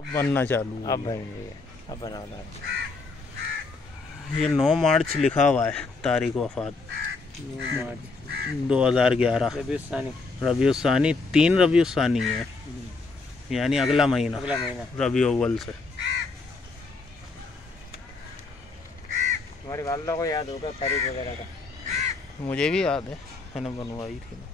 अब बनना चालू अब बन रही है, अब बना रहा है। ये 9 मार्च लिखा हुआ है तारीख वफात 2011। रबीउल सानी 3 रबीउल सानी है, यानी अगला महीना रबी अव्वल से। हमारी वालदा को याद होगा तारीख वगैरह का। मुझे भी याद है, मैंने बनवाई थी ना।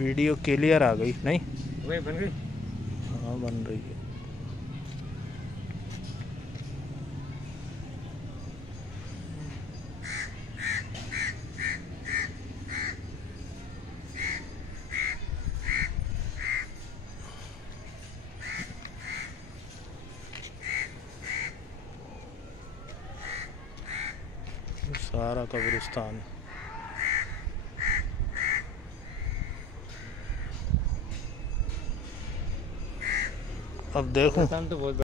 वीडियो क्लियर आ गई नहीं? वही बन गई। हाँ बन रही है। सारा कब्रिस्तान। अब देखूं तो बहुत